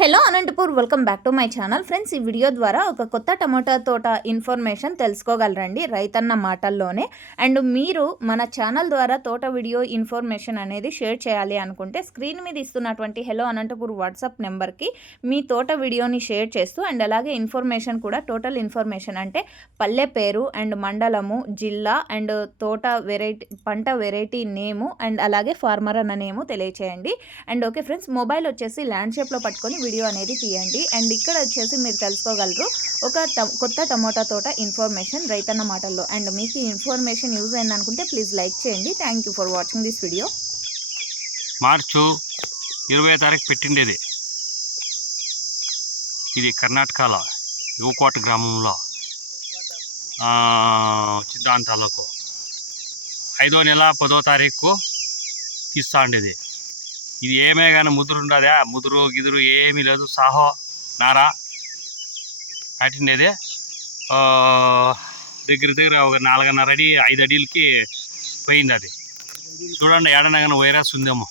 Hello Anantapur, welcome back to my channel. Friends, ఈ video ద్వారా ఒక కొత్త టమాటా తోట ఇన్ఫర్మేషన్ తెలుసుకోగలరండి రైతన్న మాటల్లోనే. అండ్ మీరు మన ఛానల్ ద్వారా తోట వీడియో ఇన్ఫర్మేషన్ అనేది షేర్ చేయాలి అనుకుంటే స్క్రీన్ మీద ఇస్తున్నటువంటి హలో అనంతపూర్ వాట్సాప్ నెంబర్కి మీ తోట వీడియోని షేర్ చేస్తూ అండ్ అలాగే ఇన్ఫర్మేషన్ కూడా టోటల్ ఇన్ఫర్మేషన్ అంటే పల్లె పేరు అండ్ మండలము, జిల్లా అండ్ తోట వెరైటీ, పంట వెరైటీ నేము అండ్ అలాగే ఫార్మర్ అన్న నేము తెలియచేయండి. అండ్ ఓకే ఫ్రెండ్స్, మొబైల్ వచ్చేసి ల్యాండ్షేప్లో పట్టుకొని వీడియో అనేది తీయండి. అండ్ ఇక్కడ వచ్చేసి మీరు తెలుసుకోగలరు ఒక కొత్త టమోటా తోట ఇన్ఫర్మేషన్ రైతన్న మాటల్లో. అండ్ మీకు ఈ ఇన్ఫర్మేషన్ యూజ్ అయింది అనుకుంటే ప్లీజ్ లైక్ చేయండి. Thank you for watching this video. March 20వ తారీఖు పెట్టిండేది. ఇది కర్ణాటకలో యువకోట గ్రామంలో చిద్దాన్ తాలూకు 5వ నెల 10వ తారీఖు తీస్తూ ఉండేది. ఇది ఏమే కానీ ముదురు ఉండదా, ముదురు గిదురు ఏమీ లేదు, సాహో నారా కట్టిండేది. దగ్గర ఒక 4.5 అడి 5 అడీలకి పోయింది. అది చూడండి, ఏడన్నా కానీ వైరస్ ఉందేమో.